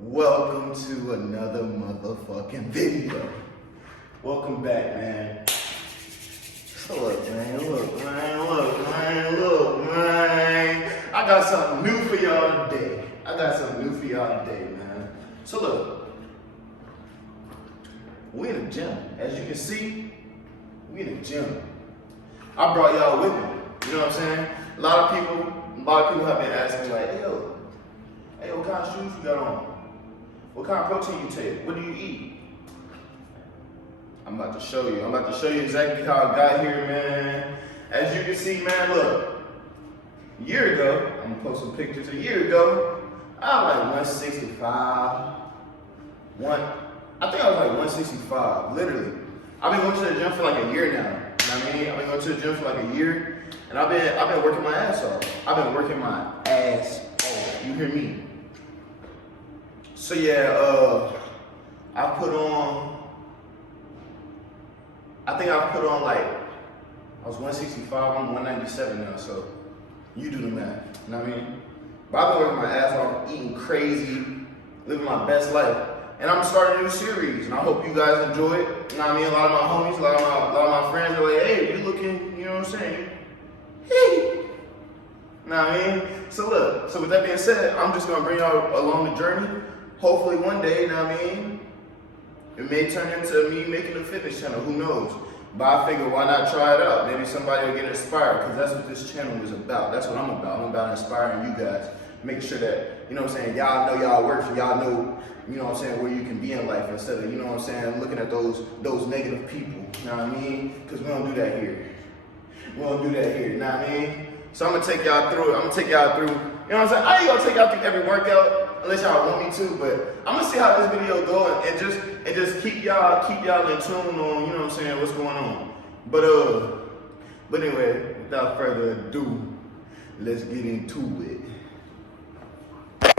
Welcome to another motherfucking video. Welcome back, man. So look, man. I got something new for y'all today. Man. So look, we in the gym. As you can see, we in the gym. I brought y'all with me. You know what I'm saying? A lot of people have been asking like, hey, what kind of shoes you got on? What kind of protein you take? What do you eat? I'm about to show you. I'm about to show you exactly how I got here, man. As you can see, man, look. A year ago, I'm gonna post some pictures. A year ago, I was like 165. I think I was like 165, literally. I've been going to the gym for like a year now. You know what I mean? I've been going to the gym for like a year, and I've been working my ass off. You hear me? So yeah, I was 165, I'm 197 now, so you do the math, you know what I mean? But I've been working my ass off, eating crazy, living my best life. And I'm starting a new series, and I hope you guys enjoy it. You know what I mean? A lot of my homies, a lot of my friends are like, hey, you looking, you know what I'm saying? Hey. You know what I mean? So look, so with that being said, I'm just gonna bring y'all along the journey. Hopefully one day, you know what I mean? It may turn into me making a fitness channel, who knows? But I figured, why not try it out? Maybe somebody will get inspired, because that's what this channel is about. That's what I'm about. I'm about inspiring you guys, making sure that, you know what I'm saying, y'all know y'all worth, and y'all know, you know what I'm saying, where you can be in life, instead of, you know what I'm saying, looking at those negative people, you know what I mean? Because we don't do that here. You know what I mean? So I'm gonna take y'all through it. You know what I'm saying? I ain't gonna take y'all through every workout unless y'all want me to, but I'm gonna see how this video goes and just keep y'all in tune on, you know what I'm saying, what's going on. But anyway, without further ado, let's get into it.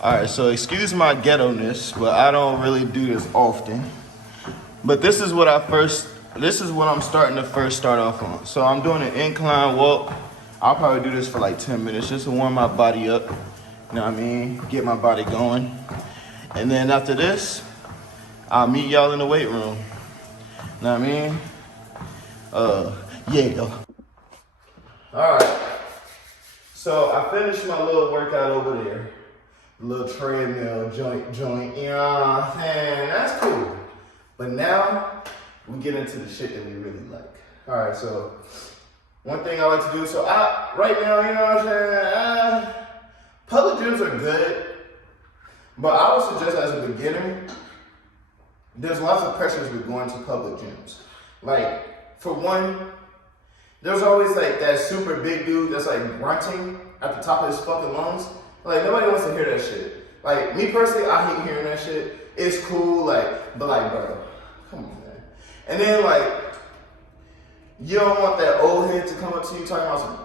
Alright, so excuse my ghetto-ness, but I don't really do this often. But this is what I'm starting to first start off on. So I'm doing an incline walk. I'll probably do this for like 10 minutes just to warm my body up. You know what I mean? Get my body going. And then after this, I'll meet y'all in the weight room. You know what I mean? Yeah. Alright. So I finished my little workout over there. Little treadmill joint, you know what I'm saying? That's cool. But now, we get into the shit that we really like. Alright, so one thing I like to do, right now, you know what I'm saying? Public gyms are good, but I would suggest as a beginner, there's lots of pressures with going to public gyms. Like, for one, there's always like that super big dude that's like grunting at the top of his fucking lungs. Like, nobody wants to hear that shit. Like, me personally, I hate hearing that shit. It's cool, but like, bro, come on, man. And then, like, you don't want that old head to come up to you talking about some,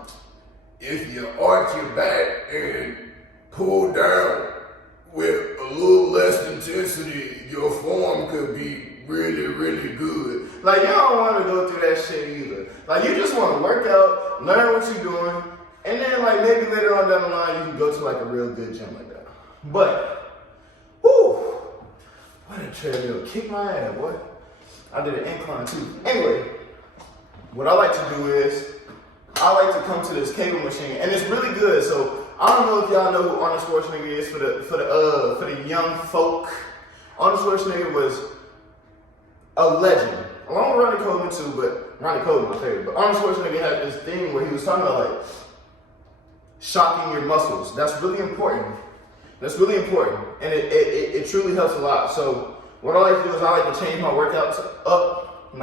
if you arch your back and pull down with a little less intensity, your form could be really, really good. Like, you don't want to go through that shit either. Like, you just want to work out, learn what you're doing, and then, like, maybe later on down the line, you can go to, like, a real good gym like that. But, whoo, what a treadmill. Kick my ass, boy. I did an incline, too. Anyway, what I like to do is, I like to come to this cable machine, and it's really good. So I don't know if y'all know who Arnold Schwarzenegger is for the young folk. Arnold Schwarzenegger was a legend, along with Ronnie Coleman too. But Ronnie Coleman my favorite. But Arnold Schwarzenegger had this thing where he was talking about like shocking your muscles. That's really important. And it truly helps a lot. So what I like to do is I like to change my workouts up,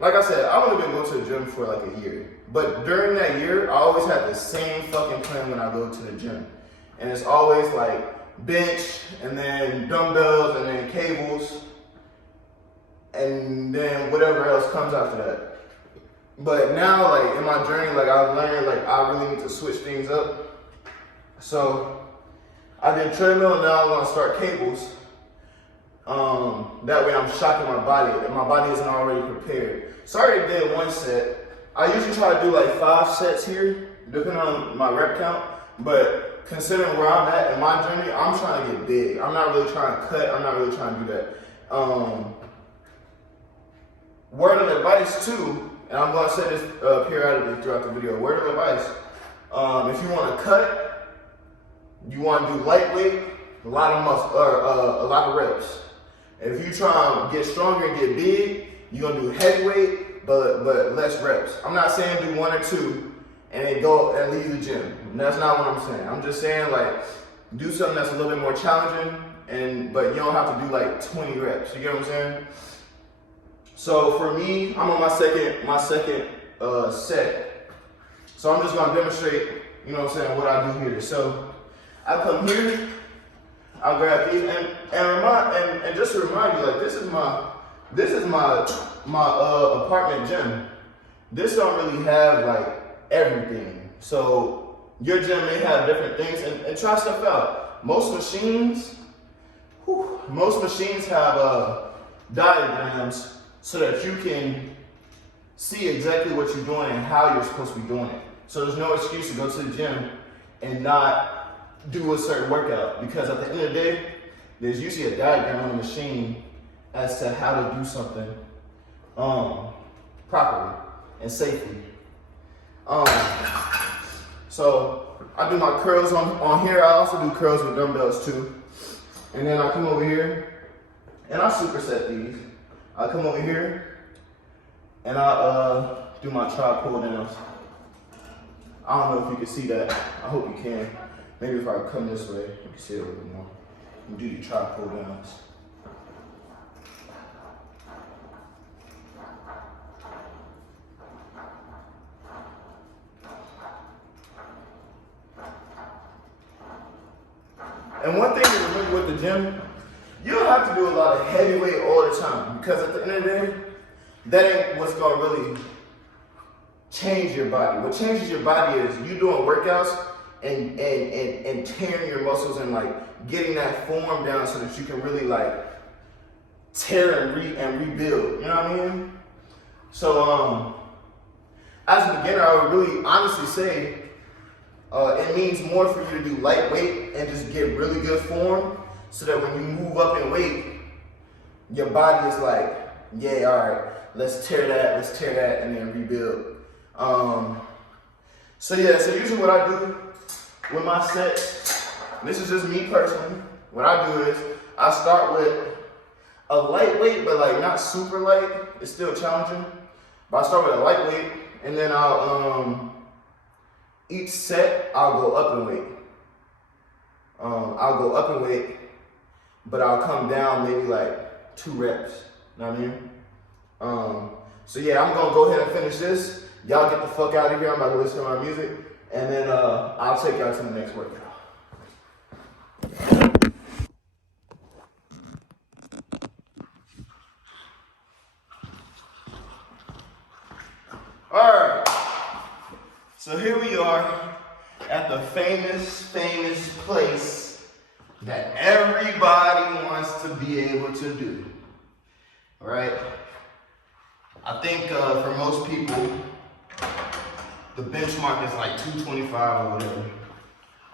Like I said, I've only been going to the gym for like a year. But during that year, I always had the same fucking plan when I go to the gym. And it's always like bench, and then dumbbells, and then cables, and then whatever else comes after that. But now, like, in my journey, like, I've learned, like, I really need to switch things up. So, I did treadmill, and now I'm gonna start cables. That way I'm shocking my body, and my body isn't already prepared. So I already did one set. I usually try to do like 5 sets here, depending on my rep count. But considering where I'm at in my journey, I'm trying to get big. I'm not really trying to cut. I'm not really trying to do that. Word of advice too, and I'm going to say this periodically throughout the video. Word of advice: if you want to cut, you want to do lightweight, a lot of muscle, or a lot of reps. If you try and get stronger and get big, you're gonna do heavyweight, but less reps. I'm not saying do 1 or 2 and then go and leave the gym. That's not what I'm saying. I'm just saying like do something that's a little bit more challenging, but you don't have to do like 20 reps. You get what I'm saying? So for me, I'm on my second set. So I'm just gonna demonstrate, you know what I'm saying, what I do here. So I come here, I'll grab these and just to remind you, like this is my apartment gym. This don't really have like everything. So your gym may have different things and try stuff out. Most machines have diagrams so that you can see exactly what you're doing and how you're supposed to be doing it. So there's no excuse to go to the gym and not do a certain workout, because at the end of the day, there's usually a diagram on the machine as to how to do something properly and safely. So I do my curls on here. I also do curls with dumbbells too. And then I come over here and I superset these. I come over here and I do my tri pull downs. I don't know if you can see that. I hope you can. Maybe if I come this way, you can see it a little bit more. You do your tri pull downs. And one thing to remember with the gym, you don't have to do a lot of heavyweight all the time, because at the end of the day, that ain't what's gonna really change your body. What changes your body is you doing workouts and tearing your muscles and like getting that form down so that you can really like tear and rebuild. You know what I mean? So as a beginner, I would really honestly say it means more for you to do lightweight and just get really good form, so that when you move up in weight, your body is like, yeah, all right, let's tear that, and then rebuild. So usually what I do with my sets, this is just me personally, what I do is I start with a lightweight, but like not super light, it's still challenging, but I start with a lightweight, and then each set I'll go up in weight. I'll go up in weight, but I'll come down maybe like 2 reps, you know what I mean? So yeah, I'm gonna go ahead and finish this. Y'all get the fuck out of here. I'm about to listen to my music, and then I'll take y'all to the next workout. All right, so here we are at the famous place that everybody wants to be able to do, all right? I think for most people, the benchmark is like 225 or whatever.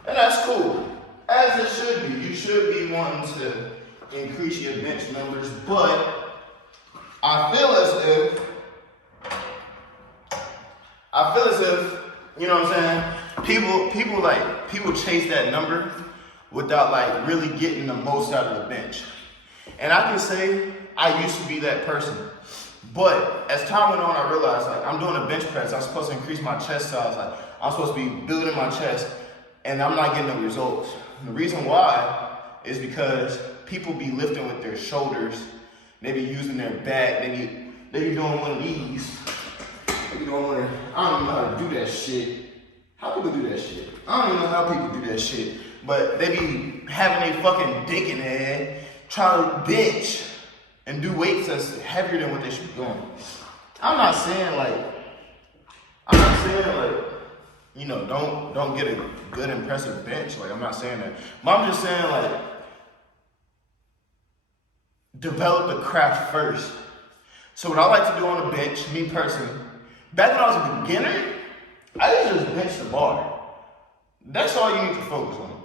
And that's cool, as it should be. You should be wanting to increase your bench numbers, but I feel as if, you know what I'm saying? People chase that number without like really getting the most out of the bench. And I can say I used to be that person. But as time went on, I realized like I'm doing a bench press. I'm supposed to increase my chest size. Like I'm supposed to be building my chest, and I'm not getting the results. And the reason why is because people be lifting with their shoulders. They be using their back. They be doing one of these. They be doing one of, I don't even know how to do that shit. How people do that shit? I don't even know how people do that shit. But they be having a fucking dick in their head, trying to bench and do weights that's heavier than what they should be doing. I'm not saying like, you know, don't get a good impressive bench. Like I'm not saying that. But I'm just saying like, develop the craft first. So what I like to do on the bench, me personally, back when I was a beginner, I used to just bench the bar. That's all you need to focus on.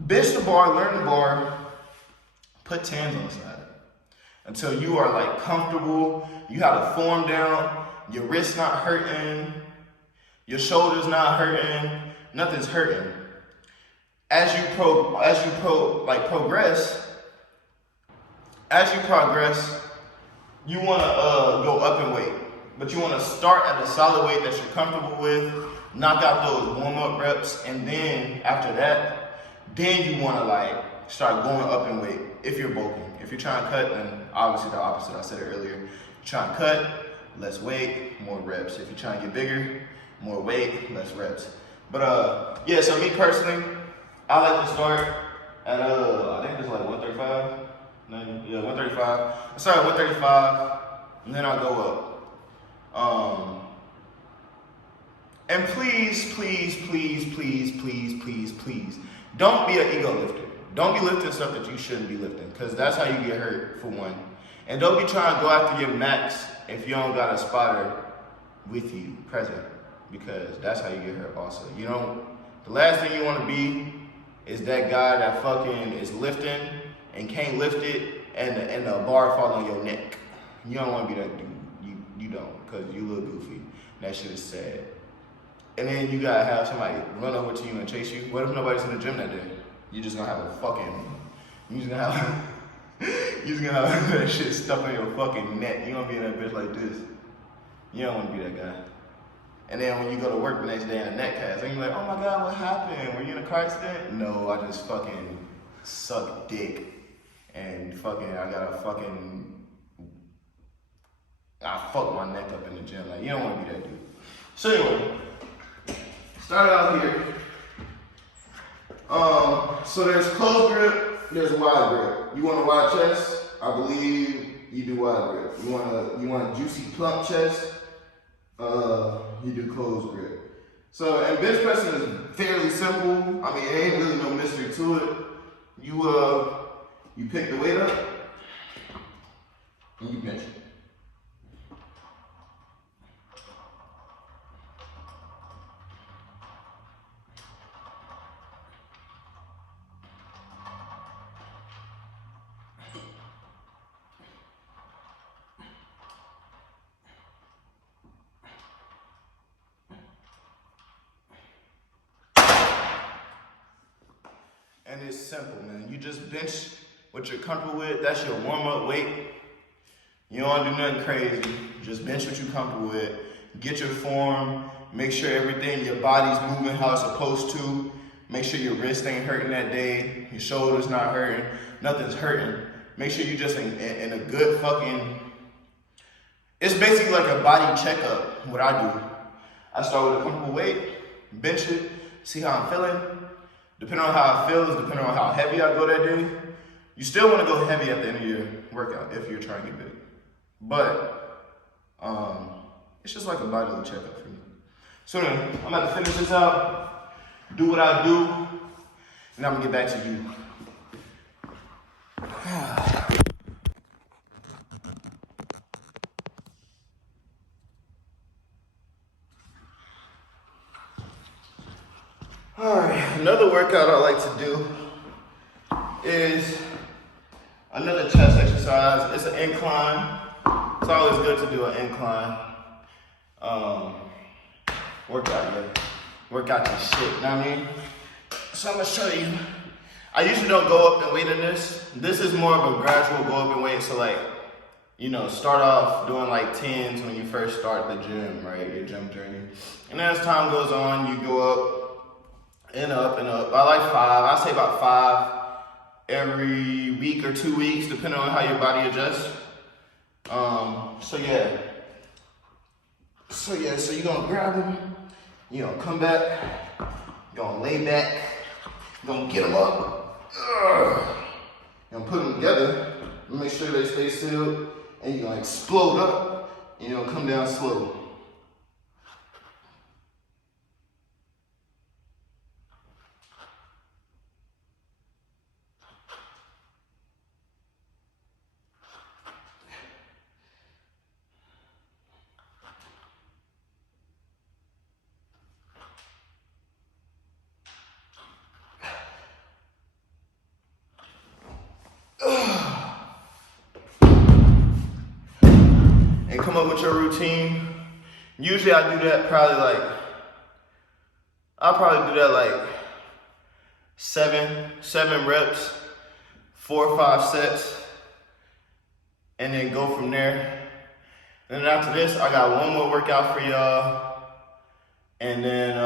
Bench the bar, learn the bar, put 10s on the side. Until you are like comfortable, you have the form down, your wrist's not hurting, your shoulders not hurting, nothing's hurting. As you progress, you want to go up in weight, but you want to start at a solid weight that you're comfortable with, knock out those warm-up reps, and then after that, then you want to like start going up in weight if you're bulking. If you're trying to cut, then obviously the opposite, I said it earlier. You're trying to cut, less weight, more reps. If you're trying to get bigger, more weight, less reps. But yeah, so me personally, I like to start at I think it's like 135. Yeah, 135. I start at 135, and then I go up. And please, don't be an ego lifter. Don't be lifting stuff that you shouldn't be lifting, because that's how you get hurt, for one. And don't be trying to go after your max if you don't got a spotter with you present, because that's how you get hurt also. You know, the last thing you want to be is that guy that fucking is lifting and can't lift it and the bar fall on your neck. You don't want to be that dude. You don't, because you look goofy. That shit is sad. And then you gotta have somebody run over to you and chase you. What if nobody's in the gym that day? You just gonna have you just gonna have that shit stuck on your fucking neck. You gonna be in that bitch like this. You don't wanna be that guy. And then when you go to work the next day in a neck cast, and you're like, oh my God, what happened? Were you in a car accident? No, I just fucking sucked dick. And I fucked my neck up in the gym. Like, you don't wanna be that dude. So anyway, start out here. So there's closed grip, there's wide grip. You want a wide chest? I believe you do wide grip. You want a juicy plump chest? You do closed grip. So, and bench pressing is fairly simple. I mean, it ain't really no mystery to it. You pick the weight up and you bench it. And it's simple, man. You just bench what you're comfortable with. That's your warm-up weight. You don't want to do nothing crazy. Just bench what you're comfortable with. Get your form. Make sure everything, your body's moving how it's supposed to. Make sure your wrist ain't hurting that day. Your shoulder's not hurting. Nothing's hurting. Make sure you're just in a good fucking... It's basically like a body checkup, what I do. I start with a comfortable weight, bench it, see how I'm feeling. Depending on how it feels, depending on how heavy I go that day, you still want to go heavy at the end of your workout if you're trying to get big. But it's just like a bodily checkup for me. So then, I'm about to finish this out, do what I do, and I'm gonna get back to you. All right, another workout I like to do is another chest exercise. It's an incline. It's always good to do an incline. Work out your shit, you know what I mean? So I'm gonna show you. I usually don't go up in weight in this. This is more of a gradual go up in weight. So like, you know, start off doing like 10s when you first start the gym, right? Your gym journey. And as time goes on, you go up and up and up. I like 5. I say about 5 every week or 2 weeks, depending on how your body adjusts. So you're gonna grab them, you're gonna come back, you're gonna lay back, you're gonna get them up, you're gonna put them together, make sure they stay sealed, and you're gonna explode up, and you're gonna come down slow. come up with your routine. Usually I do that I'll probably do that like seven reps, 4 or 5 sets, and then go from there. And then after this, I got one more workout for y'all, and then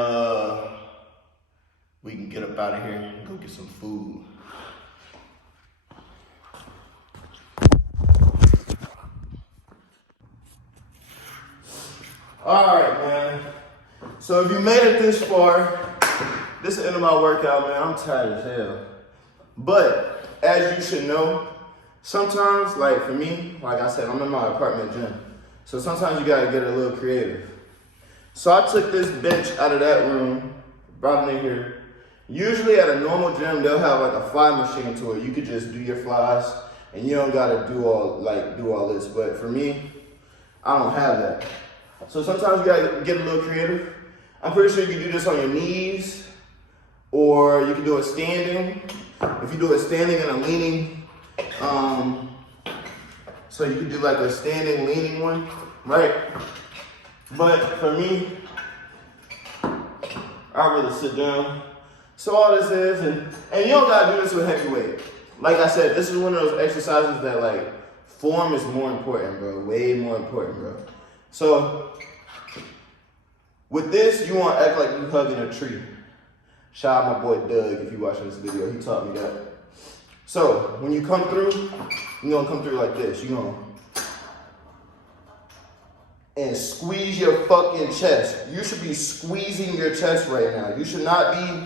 we can get up out of here and go get some food. All right, man. So if you made it this far, this is the end of my workout, man. I'm tired as hell. But as you should know, sometimes, like for me, like I said, I'm in my apartment gym. So sometimes you gotta get a little creative. So I took this bench out of that room, brought it in here. Usually at a normal gym, they'll have like a fly machine to it. You could just do your flies and you don't gotta do all this. But for me, I don't have that. So sometimes you gotta get a little creative. I'm pretty sure you can do this on your knees, or you can do it standing. If you do it standing and a leaning, so you can do like a standing leaning one, right? But for me, I really sit down. So all this is, and you don't gotta do this with heavy weight. Like I said, this is one of those exercises that like form is more important, bro. Way more important, bro. So with this, you want to act like you're hugging a tree. Shout out my boy Doug if you watching this video. He taught me that. So when you come through, you're going to come through like this. You're going to and squeeze your fucking chest. You should be squeezing your chest right now. You should not be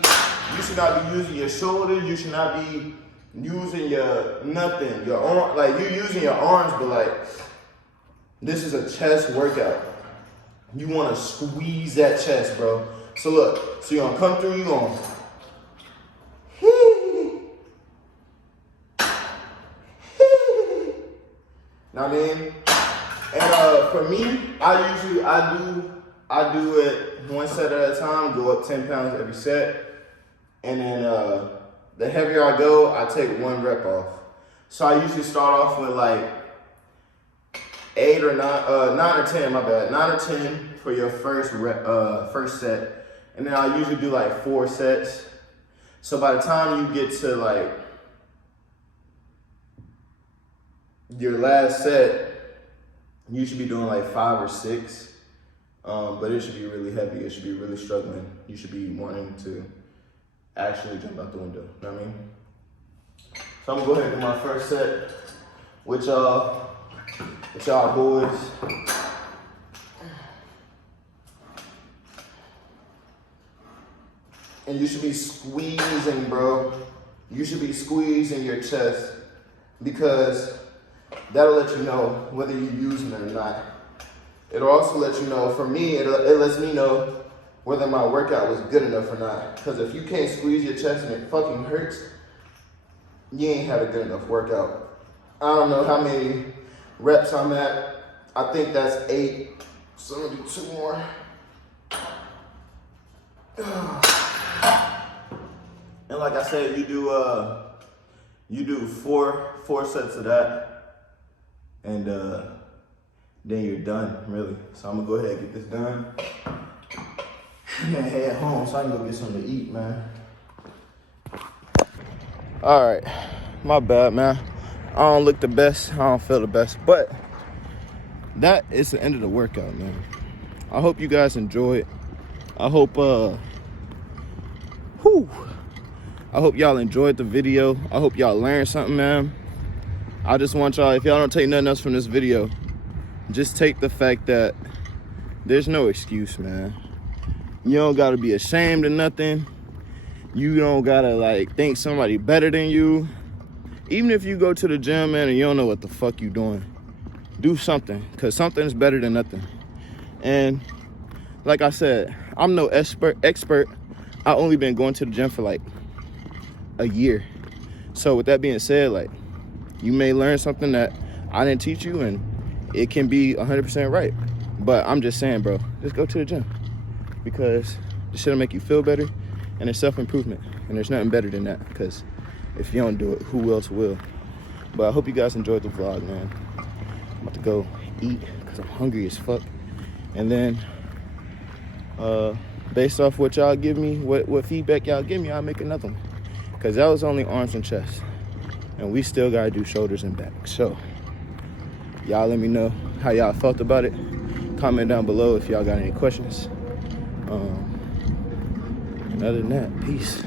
using your shoulders. You should not be using your nothing. Your arm, like you're using your arms, but like this is a chest workout. You want to squeeze that chest, bro. So look, so you're going to come through, you're going Know what I mean? And for me, I do it one set at a time, go up 10 pounds every set. And then the heavier I go, I take 1 rep off. So I usually start off with like 9 or 10, my bad. 9 or 10 for your first set. And then I usually do like 4 sets. So by the time you get to like your last set, you should be doing like 5 or 6. But it should be really heavy. It should be really struggling. You should be wanting to actually jump out the window. You know what I mean? So I'm gonna go ahead and do my first set with y'all boys. And you should be squeezing, bro. You should be squeezing your chest because that'll let you know whether you're using it or not. It'll also let you know, for me, it lets me know whether my workout was good enough or not. Because if you can't squeeze your chest and it fucking hurts, you ain't had a good enough workout. I don't know how many reps I'm at. I think that's 8. So I'm gonna do 2 more. And like I said, you do 4 sets of that, and then you're done, really. So I'm gonna go ahead and get this done. I'm gonna head home so I can go get something to eat, man. All right, my bad, man. I don't look the best, I don't feel the best, but that is the end of the workout, man. I hope you guys enjoy it. I hope y'all enjoyed the video. I hope y'all learned something, man. I just want y'all, if y'all don't take nothing else from this video, just take the fact that there's no excuse, man. You don't gotta be ashamed of nothing. You don't gotta like think somebody better than you. Even if you go to the gym, man, and you don't know what the fuck you doing, do something, because something is better than nothing. And like I said, I'm no expert. I only been going to the gym for like a year. So with that being said, like, you may learn something that I didn't teach you, and it can be 100% right. But I'm just saying, bro, just go to the gym, because this shit'll make you feel better, and it's self-improvement, and there's nothing better than that, because if you don't do it, who else will? But I hope you guys enjoyed the vlog, man. I'm about to go eat, because I'm hungry as fuck. And then based off what y'all give me, what feedback y'all give me, I'll make another one. Because that was only arms and chest. And we still got to do shoulders and back. So y'all let me know how y'all felt about it. Comment down below if y'all got any questions. And other than that, peace.